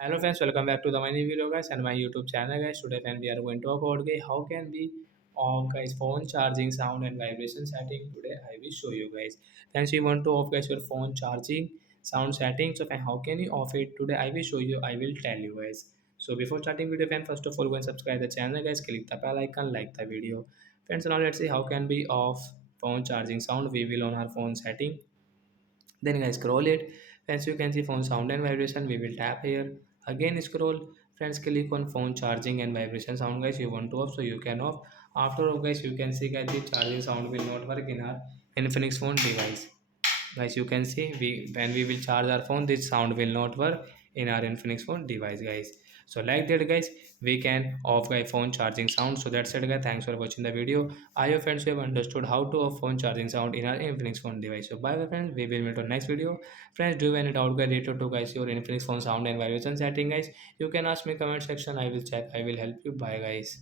Hello friends, welcome back to the my new video guys and my YouTube channel guys. Today friends we are going to talk about guys how can we off guys phone charging sound and vibration setting. Today I will show you guys. Friends, you want to off guys your phone charging sound setting. So friend, how can you off it? Today I will show you. I will tell you guys. So before starting video friend, first of all go and subscribe the channel guys. Click the bell icon, like the video. Friends, now let's see how can we off phone charging sound. We will on our phone setting, then guys scroll it. Friends, you can see phone sound and vibration. We will tap here, again scroll. Friends, click on phone charging and vibration sound guys. You want to off, so you can off. After off guys, you can see guys the charging sound will not work in our infinix phone device. Guys, you can see we when we will charge our phone, this sound will not work in our infinix phone device guys. So like that guys, we can off guys phone charging sound. So that's it guys, thanks for watching the video. I hope friends you have understood how to off phone charging sound in our infinix phone device. So bye bye friends, we will meet on next video. Friends, do you have any doubt guys related to guys your infinix phone sound and vibration setting guys, you can ask me comment section. I will check, I will help you. Bye guys.